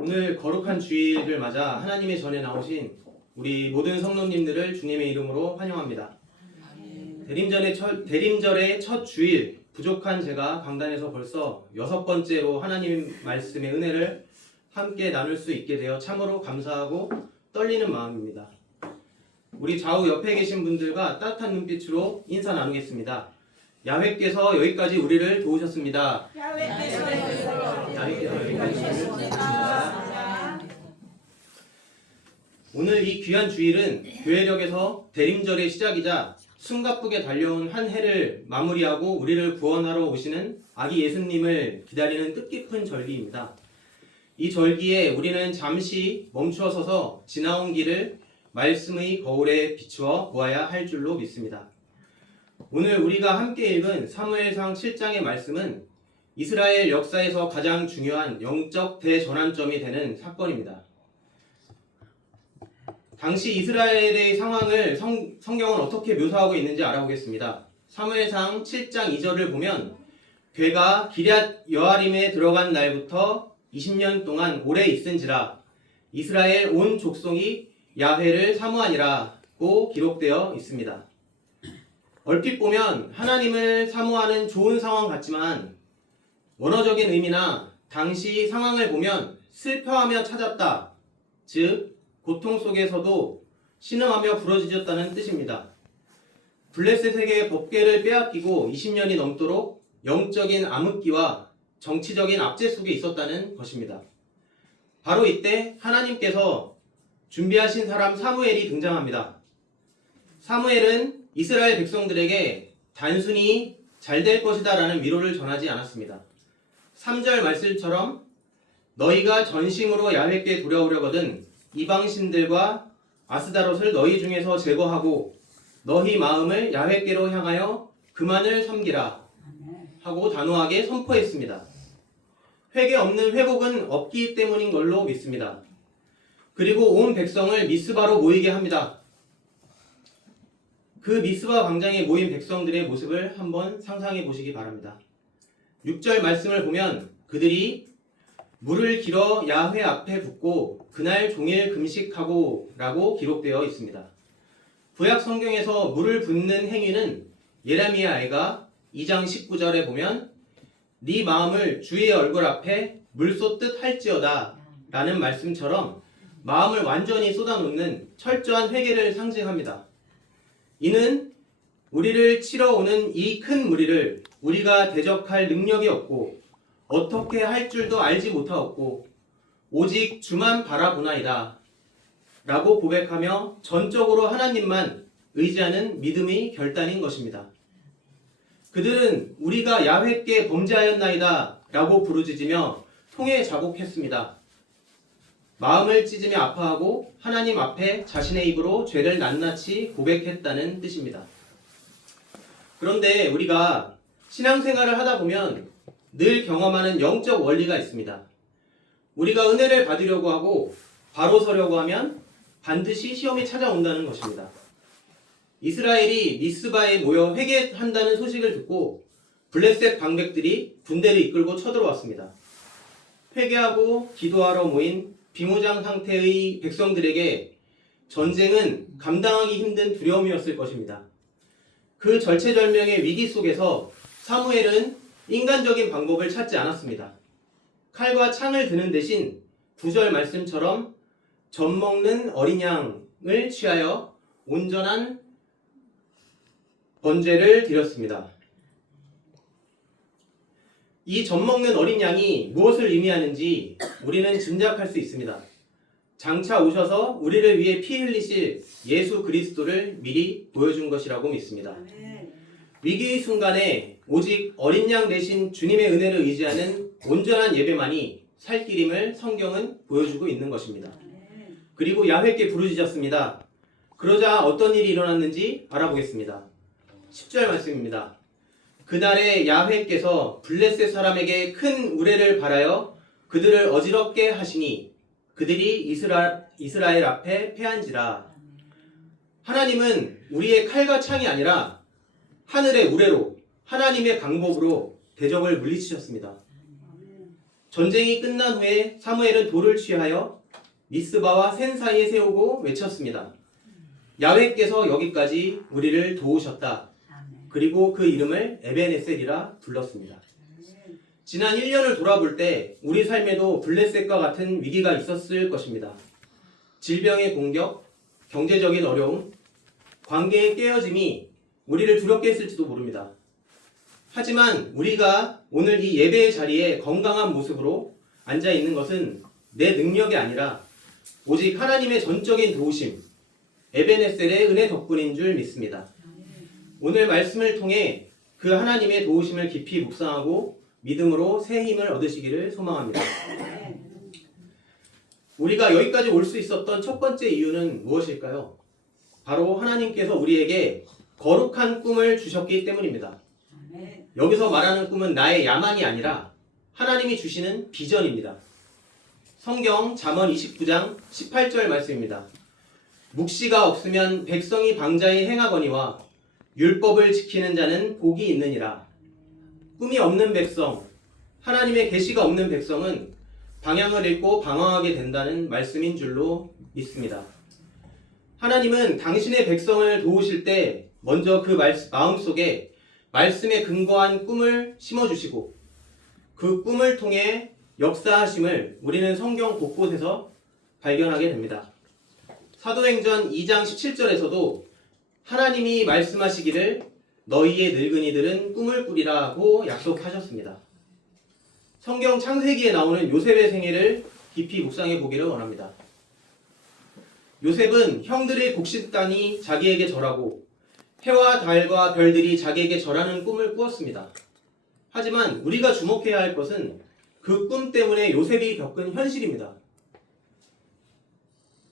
오늘 거룩한 주일을 맞아 하나님의 전에 나오신 우리 모든 성도님들을 주님의 이름으로 환영합니다. 대림절의 첫 주일, 부족한 제가 강단에서 벌써 6번째로 하나님 말씀의 은혜를 함께 나눌 수 있게 되어 참으로 감사하고 떨리는 마음입니다. 우리 좌우 옆에 계신 분들과 따뜻한 눈빛으로 인사 나누겠습니다. 야훼께서 여기까지 우리를 도우셨습니다. 야훼께서 여기까지 도우셨습니다. 오늘 이 귀한 주일은 교회력에서 대림절의 시작이자 숨가쁘게 달려온 한 해를 마무리하고 우리를 구원하러 오시는 아기 예수님을 기다리는 뜻깊은 절기입니다. 이 절기에 우리는 잠시 멈추어 서서 지나온 길을 말씀의 거울에 비추어 보아야 할 줄로 믿습니다. 오늘 우리가 함께 읽은 사무엘상 7장의 말씀은 이스라엘 역사에서 가장 중요한 영적 대전환점이 되는 사건입니다. 당시 이스라엘의 상황을 성경은 어떻게 묘사하고 있는지 알아보겠습니다. 사무엘상 7장 2절을 보면 괴가 기럇 여아림에 들어간 날부터 20년 동안 오래 있은지라 이스라엘 온 족속이 야훼를 사모하니라고 기록되어 있습니다. 얼핏 보면 하나님을 사모하는 좋은 상황 같지만 원어적인 의미나 당시 상황을 보면 슬퍼하며 찾았다, 즉 고통 속에서도 신음하며 부르짖었다는 뜻입니다. 블레셋에게 법궤를 빼앗기고 20년이 넘도록 영적인 암흑기와 정치적인 압제 속에 있었다는 것입니다. 바로 이때 하나님께서 준비하신 사람 사무엘이 등장합니다. 사무엘은 이스라엘 백성들에게 단순히 잘 될 것이다 라는 위로를 전하지 않았습니다. 3절 말씀처럼 너희가 전심으로 야훼께 돌아오려거든 이방신들과 아스다롯을 너희 중에서 제거하고 너희 마음을 야훼께로 향하여 그만을 섬기라 하고 단호하게 선포했습니다. 회개 없는 회복은 없기 때문인 걸로 믿습니다. 그리고 온 백성을 미스바로 모이게 합니다. 그 미스바 광장에 모인 백성들의 모습을 한번 상상해 보시기 바랍니다. 6절 말씀을 보면 그들이 물을 길어 야훼 앞에 붓고 그날 종일 금식하고 라고 기록되어 있습니다. 구약 성경에서 물을 붓는 행위는 예레미야 아이가 2장 19절에 보면 네 마음을 주의 얼굴 앞에 물 쏟듯 할지어다 라는 말씀처럼 마음을 완전히 쏟아놓는 철저한 회개를 상징합니다. 이는 우리를 치러 오는 이 큰 무리를 우리가 대적할 능력이 없고 어떻게 할 줄도 알지 못하였고 오직 주만 바라보나이다 라고 고백하며 전적으로 하나님만 의지하는 믿음의 결단인 것입니다. 그들은 우리가 야훼께 범죄하였나이다 라고 부르짖으며 통에 자복했습니다. 마음을 찢으며 아파하고 하나님 앞에 자신의 입으로 죄를 낱낱이 고백했다는 뜻입니다. 그런데 우리가 신앙생활을 하다 보면 늘 경험하는 영적 원리가 있습니다. 우리가 은혜를 받으려고 하고 바로 서려고 하면 반드시 시험이 찾아온다는 것입니다. 이스라엘이 미스바에 모여 회개한다는 소식을 듣고 블레셋 방백들이 군대를 이끌고 쳐들어왔습니다. 회개하고 기도하러 모인 비무장 상태의 백성들에게 전쟁은 감당하기 힘든 두려움이었을 것입니다. 그 절체절명의 위기 속에서 사무엘은 인간적인 방법을 찾지 않았습니다. 칼과 창을 드는 대신 9절 말씀처럼 젖 먹는 어린 양을 취하여 온전한 번제를 드렸습니다. 이 젖 먹는 어린 양이 무엇을 의미하는지 우리는 짐작할 수 있습니다. 장차 오셔서 우리를 위해 피 흘리실 예수 그리스도를 미리 보여준 것이라고 믿습니다. 위기의 순간에 오직 어린 양 대신 주님의 은혜를 의지하는 온전한 예배만이 살 길임을 성경은 보여주고 있는 것입니다. 그리고 야훼께 부르짖었습니다. 그러자 어떤 일이 일어났는지 알아보겠습니다. 10절 말씀입니다. 그날에 야훼께서 블레셋 사람에게 큰 우레를 발하여 그들을 어지럽게 하시니 그들이 이스라엘 앞에 패한지라. 하나님은 우리의 칼과 창이 아니라 하늘의 우레로 하나님의 방법으로 대적을 물리치셨습니다. 전쟁이 끝난 후에 사무엘은 돌을 취하여 미스바와 센 사이에 세우고 외쳤습니다. 야훼께서 여기까지 우리를 도우셨다. 그리고 그 이름을 에벤에셀이라 불렀습니다. 지난 1년을 돌아볼 때 우리 삶에도 블레셋과 같은 위기가 있었을 것입니다. 질병의 공격, 경제적인 어려움, 관계의 깨어짐이 우리를 두렵게 했을지도 모릅니다. 하지만 우리가 오늘 이 예배의 자리에 건강한 모습으로 앉아 있는 것은 내 능력이 아니라 오직 하나님의 전적인 도우심, 에벤에셀의 은혜 덕분인 줄 믿습니다. 오늘 말씀을 통해 그 하나님의 도우심을 깊이 묵상하고 믿음으로 새 힘을 얻으시기를 소망합니다. 우리가 여기까지 올 수 있었던 첫 번째 이유는 무엇일까요? 바로 하나님께서 우리에게 거룩한 꿈을 주셨기 때문입니다. 여기서 말하는 꿈은 나의 야망이 아니라 하나님이 주시는 비전입니다. 성경 잠언 29장 18절 말씀입니다. 묵시가 없으면 백성이 방자히 행하거니와 율법을 지키는 자는 복이 있느니라. 꿈이 없는 백성, 하나님의 계시가 없는 백성은 방향을 잃고 방황하게 된다는 말씀인 줄로 믿습니다. 하나님은 당신의 백성을 도우실 때 먼저 그 마음속에 말씀에 근거한 꿈을 심어주시고 그 꿈을 통해 역사하심을 우리는 성경 곳곳에서 발견하게 됩니다. 사도행전 2장 17절에서도 하나님이 말씀하시기를 너희의 늙은이들은 꿈을 꾸리라고 약속하셨습니다. 성경 창세기에 나오는 요셉의 생애를 깊이 묵상해 보기를 원합니다. 요셉은 형들의 곡식단이 자기에게 절하고 해와 달과 별들이 자기에게 절하는 꿈을 꾸었습니다. 하지만 우리가 주목해야 할 것은 그 꿈 때문에 요셉이 겪은 현실입니다.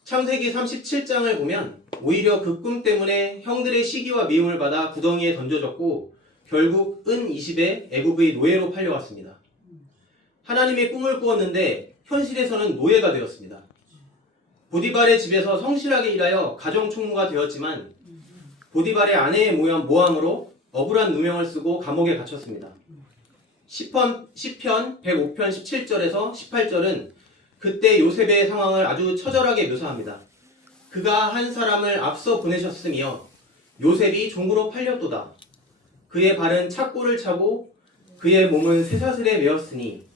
창세기 37장을 보면 오히려 그 꿈 때문에 형들의 시기와 미움을 받아 구덩이에 던져졌고 결국 은 20에 애굽의 노예로 팔려왔습니다. 하나님의 꿈을 꾸었는데 현실에서는 노예가 되었습니다. 보디발의 집에서 성실하게 일하여 가정총무가 되었지만 보디발의 아내의 모함으로 억울한 누명을 쓰고 감옥에 갇혔습니다. 시편 105편 17절에서 18절은 그때 요셉의 상황을 아주 처절하게 묘사합니다. 그가 한 사람을 앞서 보내셨으며 요셉이 종으로 팔렸도다. 그의 발은 착고를 차고 그의 몸은 쇠사슬에 매었으니.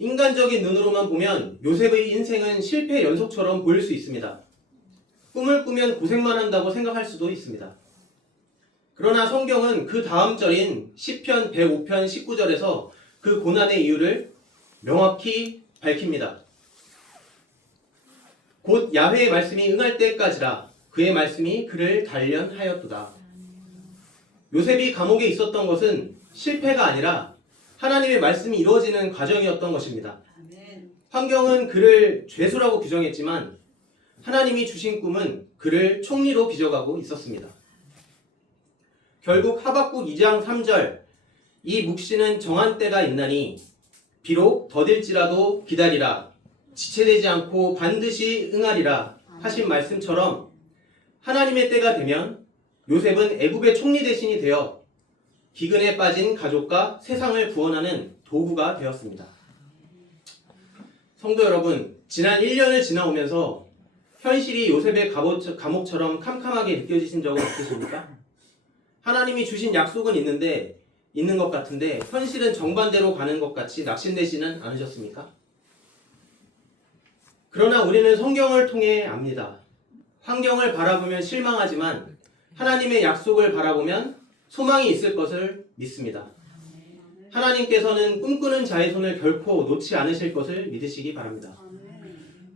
인간적인 눈으로만 보면 요셉의 인생은 실패 연속처럼 보일 수 있습니다. 꿈을 꾸면 고생만 한다고 생각할 수도 있습니다. 그러나 성경은 그 다음 절인 시편 105편 19절에서 그 고난의 이유를 명확히 밝힙니다. 곧 야훼의 말씀이 응할 때까지라 그의 말씀이 그를 단련하였도다. 요셉이 감옥에 있었던 것은 실패가 아니라 하나님의 말씀이 이루어지는 과정이었던 것입니다. 환경은 그를 죄수라고 규정했지만 하나님이 주신 꿈은 그를 총리로 빚어가고 있었습니다. 결국 하박국 2장 3절 이 묵시는 정한 때가 있나니 비록 더딜지라도 기다리라 지체되지 않고 반드시 응하리라 하신 말씀처럼 하나님의 때가 되면 요셉은 애굽의 총리 대신이 되어 기근에 빠진 가족과 세상을 구원하는 도구가 되었습니다. 성도 여러분, 지난 1년을 지나오면서 현실이 요셉의 감옥처럼 캄캄하게 느껴지신 적은 없으십니까? 하나님이 주신 약속은 있는 것 같은데 현실은 정반대로 가는 것 같이 낙심되지는 않으셨습니까? 그러나 우리는 성경을 통해 압니다. 환경을 바라보면 실망하지만 하나님의 약속을 바라보면 소망이 있을 것을 믿습니다. 하나님께서는 꿈꾸는 자의 손을 결코 놓지 않으실 것을 믿으시기 바랍니다.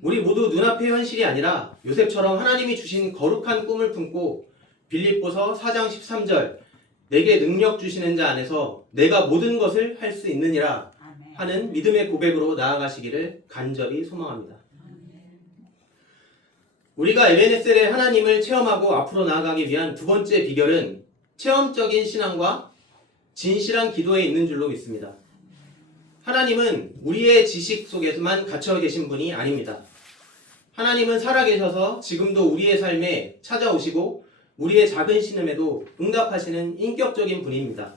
우리 모두 눈앞의 현실이 아니라 요셉처럼 하나님이 주신 거룩한 꿈을 품고 빌립보서 4장 13절 내게 능력 주시는 자 안에서 내가 모든 것을 할 수 있느니라 하는 믿음의 고백으로 나아가시기를 간절히 소망합니다. 우리가 에벤에셀의 하나님을 체험하고 앞으로 나아가기 위한 두 번째 비결은 체험적인 신앙과 진실한 기도에 있는 줄로 믿습니다. 하나님은 우리의 지식 속에서만 갇혀 계신 분이 아닙니다. 하나님은 살아계셔서 지금도 우리의 삶에 찾아오시고 우리의 작은 신음에도 응답하시는 인격적인 분입니다.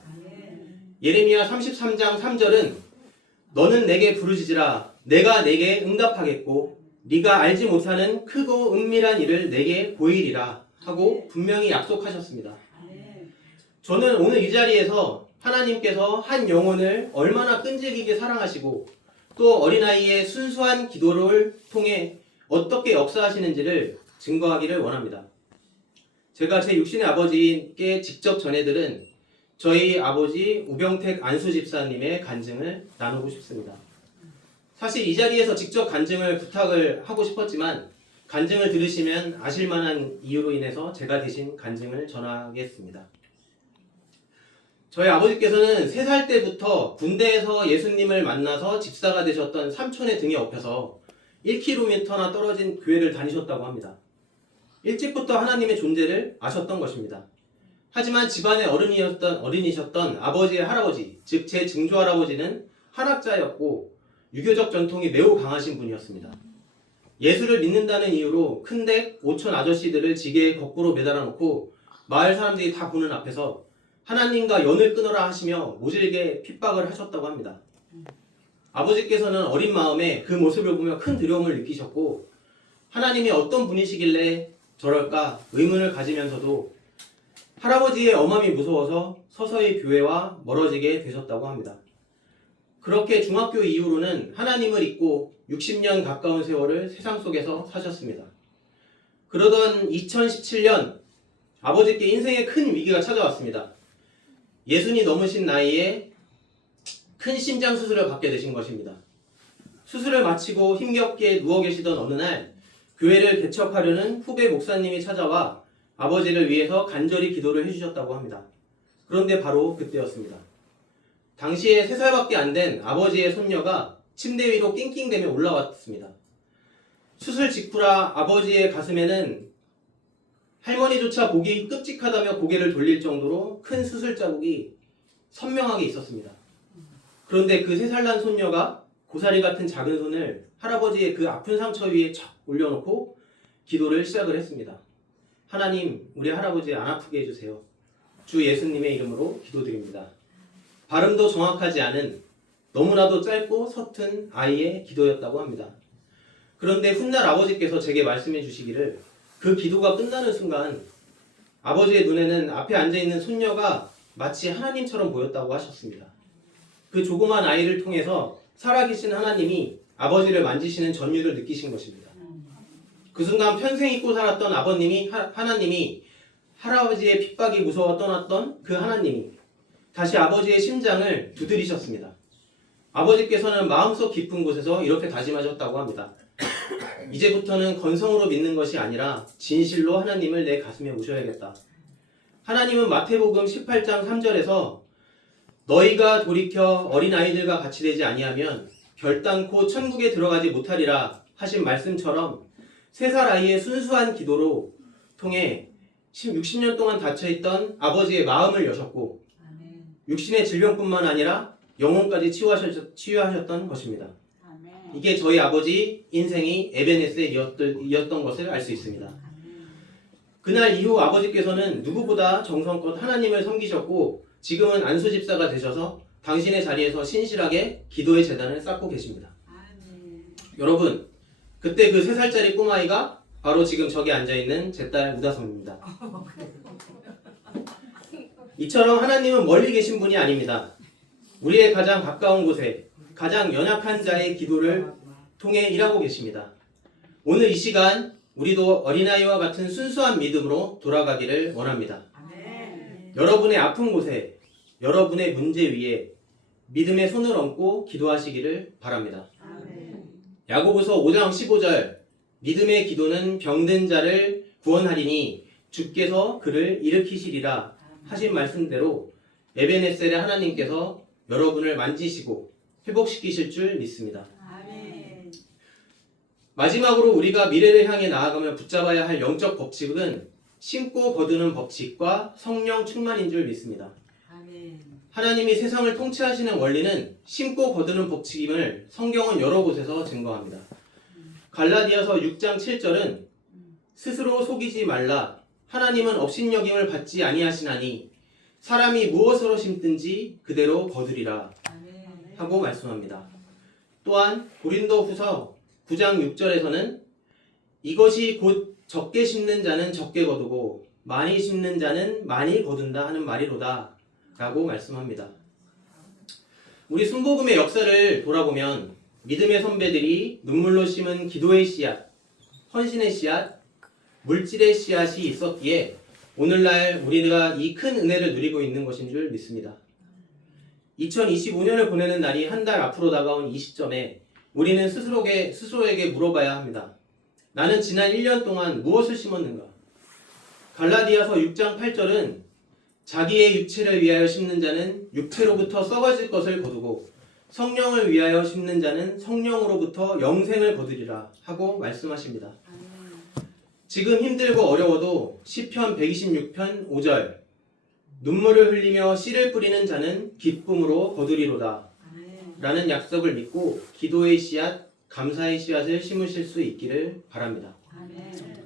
예레미야 33장 3절은 너는 내게 부르짖으라. 내가 내게 응답하겠고 네가 알지 못하는 크고 은밀한 일을 내게 보이리라 하고 분명히 약속하셨습니다. 저는 오늘 이 자리에서 하나님께서 한 영혼을 얼마나 끈질기게 사랑하시고 또 어린아이의 순수한 기도를 통해 어떻게 역사하시는지를 증거하기를 원합니다. 제가 제 육신의 아버지께 직접 전해들은 저희 아버지 우병택 안수 집사님의 간증을 나누고 싶습니다. 사실 이 자리에서 직접 간증을 부탁을 하고 싶었지만 간증을 들으시면 아실만한 이유로 인해서 제가 대신 간증을 전하겠습니다. 저희 아버지께서는 3살 때부터 군대에서 예수님을 만나서 집사가 되셨던 삼촌의 등에 업혀서 1km나 떨어진 교회를 다니셨다고 합니다. 일찍부터 하나님의 존재를 아셨던 것입니다. 하지만 집안의 어른이셨던 아버지의 할아버지, 즉 제 증조할아버지는 한학자였고 유교적 전통이 매우 강하신 분이었습니다. 예수를 믿는다는 이유로 큰댁 5촌 아저씨들을 지게에 거꾸로 매달아 놓고 마을 사람들이 다 보는 앞에서 하나님과 연을 끊어라 하시며 모질게 핍박을 하셨다고 합니다. 아버지께서는 어린 마음에 그 모습을 보며 큰 두려움을 느끼셨고 하나님이 어떤 분이시길래 저럴까 의문을 가지면서도 할아버지의 엄함이 무서워서 서서히 교회와 멀어지게 되셨다고 합니다. 그렇게 중학교 이후로는 하나님을 잊고 60년 가까운 세월을 세상 속에서 사셨습니다. 그러던 2017년 아버지께 인생의 큰 위기가 찾아왔습니다. 60이 넘으신 나이에 큰 심장 수술을 받게 되신 것입니다. 수술을 마치고 힘겹게 누워 계시던 어느 날 교회를 개척하려는 후배 목사님이 찾아와 아버지를 위해서 간절히 기도를 해주셨다고 합니다. 그런데 바로 그때였습니다. 당시에 3살밖에 안 된 아버지의 손녀가 침대 위로 낑낑대며 올라왔습니다. 수술 직후라 아버지의 가슴에는 할머니조차 보기 끔찍하다며 고개를 돌릴 정도로 큰 수술 자국이 선명하게 있었습니다. 그런데 그 3살 난 손녀가 고사리 같은 작은 손을 할아버지의 그 아픈 상처 위에 척 올려놓고 기도를 시작을 했습니다. 하나님, 우리 할아버지 안 아프게 해주세요. 주 예수님의 이름으로 기도드립니다. 발음도 정확하지 않은 너무나도 짧고 서툰 아이의 기도였다고 합니다. 그런데 훗날 아버지께서 제게 말씀해 주시기를 그 기도가 끝나는 순간 아버지의 눈에는 앞에 앉아있는 손녀가 마치 하나님처럼 보였다고 하셨습니다. 그 조그만 아이를 통해서 살아계신 하나님이 아버지를 만지시는 전율을 느끼신 것입니다. 그 순간 평생 잊고 살았던 아버님이 하나님이 할아버지의 핍박이 무서워 떠났던 그 하나님이 다시 아버지의 심장을 두드리셨습니다. 아버지께서는 마음속 깊은 곳에서 이렇게 다짐하셨다고 합니다. 이제부터는 건성으로 믿는 것이 아니라 진실로 하나님을 내 가슴에 모셔야겠다. 하나님은 마태복음 18장 3절에서 너희가 돌이켜 어린아이들과 같이 되지 아니하면 결단코 천국에 들어가지 못하리라 하신 말씀처럼 3살 아이의 순수한 기도로 통해 60년 동안 닫혀있던 아버지의 마음을 여셨고 육신의 질병뿐만 아니라 영혼까지 치유하셨던 것입니다. 이게 저희 아버지 인생이 에베네스이었던 것을 알 수 있습니다. 그날 이후 아버지께서는 누구보다 정성껏 하나님을 섬기셨고 지금은 안수 집사가 되셔서 당신의 자리에서 신실하게 기도의 재단을 쌓고 계십니다. 여러분, 그때 그 3살짜리 꼬마아이가 바로 지금 저기 앉아있는 제 딸 우다솜입니다. 이처럼 하나님은 멀리 계신 분이 아닙니다. 우리의 가장 가까운 곳에 가장 연약한 자의 기도를 통해 일하고 계십니다. 오늘 이 시간 우리도 어린아이와 같은 순수한 믿음으로 돌아가기를 원합니다. 여러분의 아픈 곳에 여러분의 문제 위에 믿음의 손을 얹고 기도하시기를 바랍니다. 야고보서 5장 15절 믿음의 기도는 병든 자를 구원하리니 주께서 그를 일으키시리라 하신 말씀대로 에베네셀의 하나님께서 여러분을 만지시고 회복시키실 줄 믿습니다. 마지막으로 우리가 미래를 향해 나아가며 붙잡아야 할 영적 법칙은 심고 거두는 법칙과 성령 충만인 줄 믿습니다. 하나님이 세상을 통치하시는 원리는 심고 거두는 법칙임을 성경은 여러 곳에서 증거합니다. 갈라디아서 6장 7절은 스스로 속이지 말라 하나님은 업신여김을 받지 아니하시나니 사람이 무엇으로 심든지 그대로 거두리라 하고 말씀합니다. 또한 고린도후서 9장 6절에서는 이것이 곧 적게 심는 자는 적게 거두고 많이 심는 자는 많이 거둔다 하는 말이로다 라고 말씀합니다. 우리 순복음의 역사를 돌아보면 믿음의 선배들이 눈물로 심은 기도의 씨앗, 헌신의 씨앗, 물질의 씨앗이 있었기에 오늘날 우리가 이 큰 은혜를 누리고 있는 것인 줄 믿습니다. 2025년을 보내는 날이 한 달 앞으로 다가온 이 시점에 우리는 스스로에게 물어봐야 합니다. 나는 지난 1년 동안 무엇을 심었는가? 갈라디아서 6장 8절은 자기의 육체를 위하여 심는 자는 육체로부터 썩어질 것을 거두고 성령을 위하여 심는 자는 성령으로부터 영생을 거두리라 하고 말씀하십니다. 지금 힘들고 어려워도 시편 126편 5절 눈물을 흘리며 씨를 뿌리는 자는 기쁨으로 거두리로다 라는 약속을 믿고 기도의 씨앗, 감사의 씨앗을 심으실 수 있기를 바랍니다.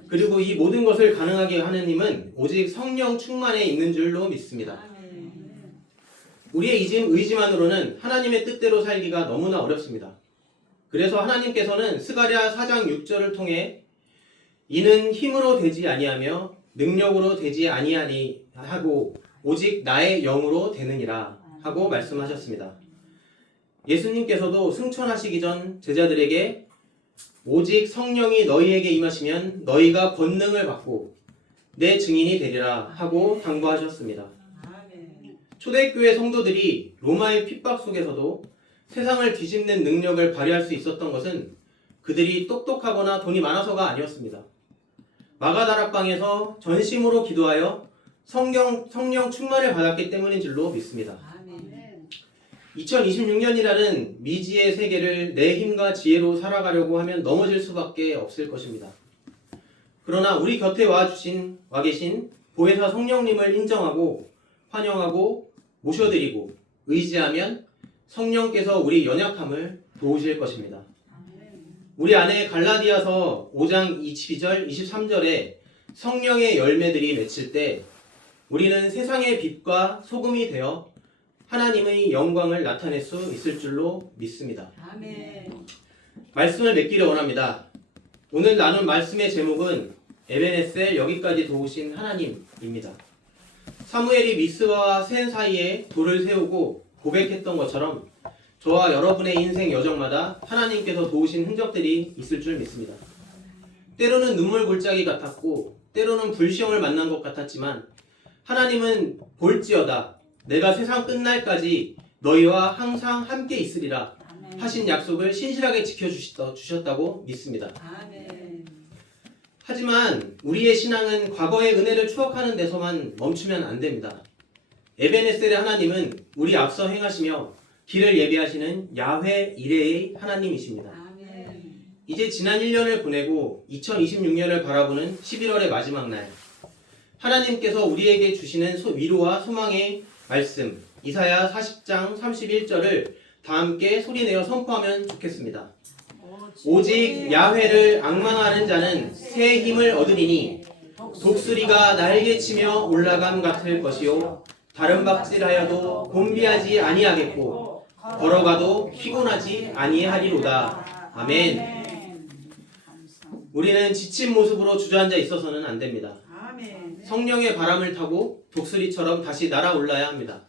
그리고 이 모든 것을 가능하게 하는 힘은 오직 성령 충만에 있는 줄로 믿습니다. 우리의 의지만으로는 하나님의 뜻대로 살기가 너무나 어렵습니다. 그래서 하나님께서는 스가랴 4장 6절을 통해 이는 힘으로 되지 아니하며 능력으로 되지 아니하니 하고 오직 나의 영으로 되느니라 하고 말씀하셨습니다. 예수님께서도 승천하시기 전 제자들에게 오직 성령이 너희에게 임하시면 너희가 권능을 받고 내 증인이 되리라 하고 당부하셨습니다. 초대교회 성도들이 로마의 핍박 속에서도 세상을 뒤집는 능력을 발휘할 수 있었던 것은 그들이 똑똑하거나 돈이 많아서가 아니었습니다. 마가다락방에서 전심으로 기도하여 성령 충만을 받았기 때문인 줄로 믿습니다. 2026년이라는 미지의 세계를 내 힘과 지혜로 살아가려고 하면 넘어질 수밖에 없을 것입니다. 그러나 우리 곁에 와 계신 보혜사 성령님을 인정하고 환영하고 모셔드리고 의지하면 성령께서 우리 연약함을 도우실 것입니다. 우리 안에 갈라디아서 5장 22절 23절에 성령의 열매들이 맺힐 때 우리는 세상의 빛과 소금이 되어 하나님의 영광을 나타낼 수 있을 줄로 믿습니다. 아멘. 말씀을 맺기를 원합니다. 오늘 나눈 말씀의 제목은 에베네셀 여기까지 도우신 하나님입니다. 사무엘이 미스바와 센 사이에 돌을 세우고 고백했던 것처럼 저와 여러분의 인생 여정마다 하나님께서 도우신 흔적들이 있을 줄 믿습니다. 때로는 눈물 골짜기 같았고 때로는 불시험을 만난 것 같았지만 하나님은 볼지어다 내가 세상 끝날까지 너희와 항상 함께 있으리라 하신 약속을 신실하게 지켜주셨다고 믿습니다. 아멘. 하지만 우리의 신앙은 과거의 은혜를 추억하는 데서만 멈추면 안 됩니다. 에베네셀의 하나님은 우리 앞서 행하시며 길을 예비하시는 야훼 이레의 하나님이십니다. 아멘. 이제 지난 1년을 보내고 2026년을 바라보는 11월의 마지막 날 하나님께서 우리에게 주시는 위로와 소망의 말씀 이사야 40장 31절을 다 함께 소리내어 선포하면 좋겠습니다. 오직 야훼를 앙망하는 자는 새 힘을 얻으리니 독수리가 날개치며 올라감 같을 것이요 다른 박질하여도 곤비하지 아니하겠고 걸어가도 피곤하지 아니하리로다. 아멘. 우리는 지친 모습으로 주저앉아 있어서는 안 됩니다. 성령의 바람을 타고 독수리처럼 다시 날아올라야 합니다.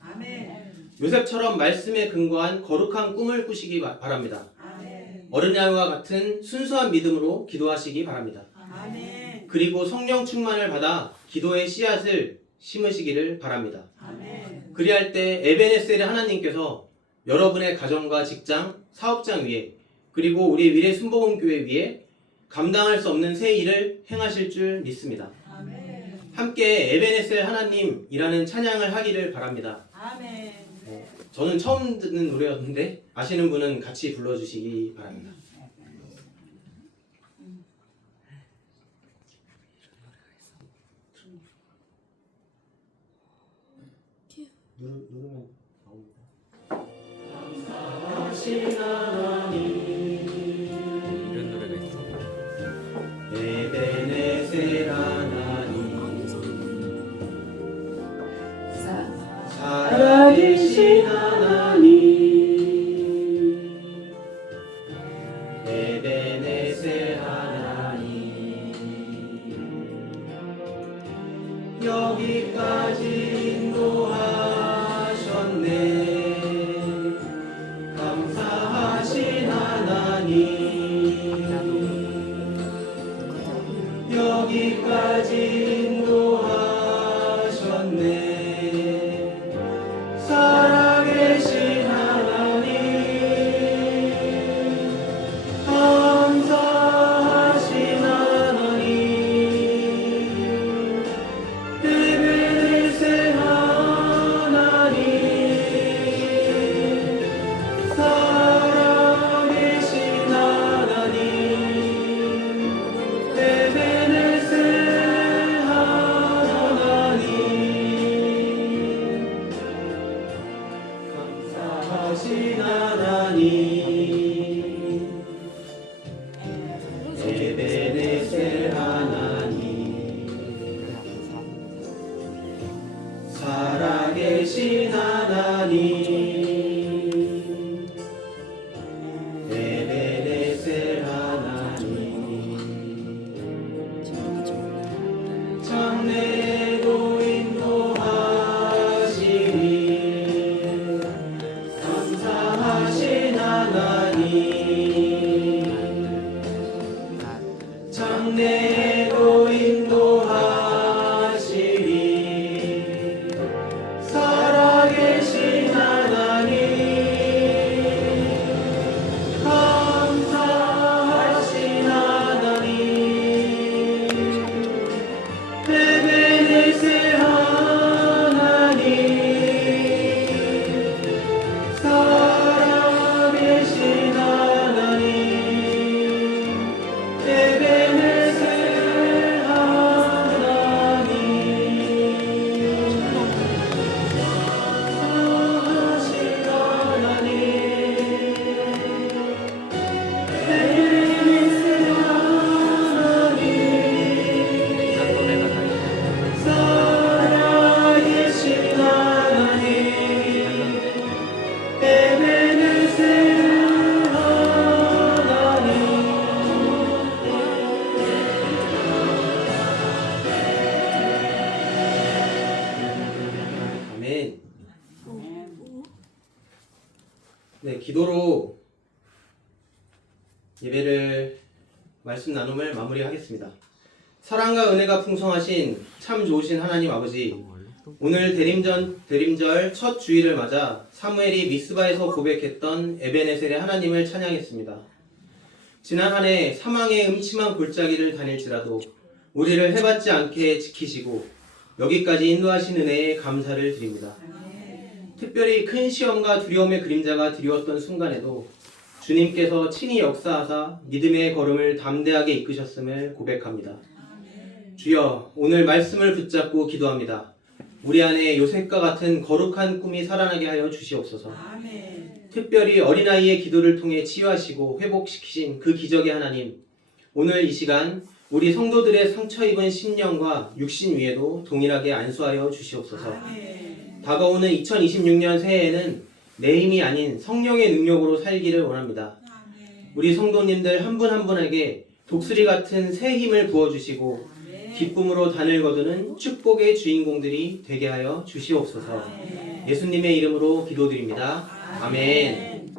요셉처럼 말씀에 근거한 거룩한 꿈을 꾸시기 바랍니다. 어린아이와 같은 순수한 믿음으로 기도하시기 바랍니다. 그리고 성령 충만을 받아 기도의 씨앗을 심으시기를 바랍니다. 그리할 때 에베네셀의 하나님께서 여러분의 가정과 직장, 사업장 위에 그리고 우리 미래 순복음교회 위에 감당할 수 없는 새 일을 행하실 줄 믿습니다. 함께 에베네셀 하나님이라는 찬양을 하기를 바랍니다. 저는 처음 듣는 노래였는데 아시는 분은 같이 불러주시기 바랍니다. 누르면 나옵니다. 감사하신 하나님 이런 노래가 있어. 에베네셀 하나님 살아계신 하나님 살아계신 하나님 에베네셀 하나님 장래도 인도하시니 감사하신 하나님 장래도 인도하시니 살아계신 하나님 감사하신 하나님 에베네셀 하나님 살아계신 하나님 에베네셀 하나님 사랑하신 하나님 에베네셀 하나님 이런 노래가 다 있어요. 살아계신 하나님 별론데. 에베네셀 하나님 아멘. 네, 기도로 예배를 말씀 나눔을 마무리하겠습니다. 사랑과 은혜가 풍성하신 참 좋으신 하나님 아버지, 오늘 대림절 첫 주일을 맞아 사무엘이 미스바에서 고백했던 에베네셀의 하나님을 찬양했습니다. 지난 한 해 사망의 음침한 골짜기를 다닐지라도 우리를 해받지 않게 지키시고 여기까지 인도하신 은혜에 감사를 드립니다. 특별히 큰 시험과 두려움의 그림자가 드리웠던 순간에도 주님께서 친히 역사하사 믿음의 걸음을 담대하게 이끄셨음을 고백합니다. 주여, 오늘 말씀을 붙잡고 기도합니다. 우리 안에 요셉과 같은 거룩한 꿈이 살아나게 하여 주시옵소서. 특별히 어린아이의 기도를 통해 치유하시고 회복시키신 그 기적의 하나님, 오늘 이 시간 우리 성도들의 상처 입은 심령과 육신 위에도 동일하게 안수하여 주시옵소서. 다가오는 2026년 새해에는 내 힘이 아닌 성령의 능력으로 살기를 원합니다. 우리 성도님들 한 분 한 분에게 독수리 같은 새 힘을 부어주시고 기쁨으로 단을 거두는 축복의 주인공들이 되게 하여 주시옵소서. 예수님의 이름으로 기도드립니다. 아멘.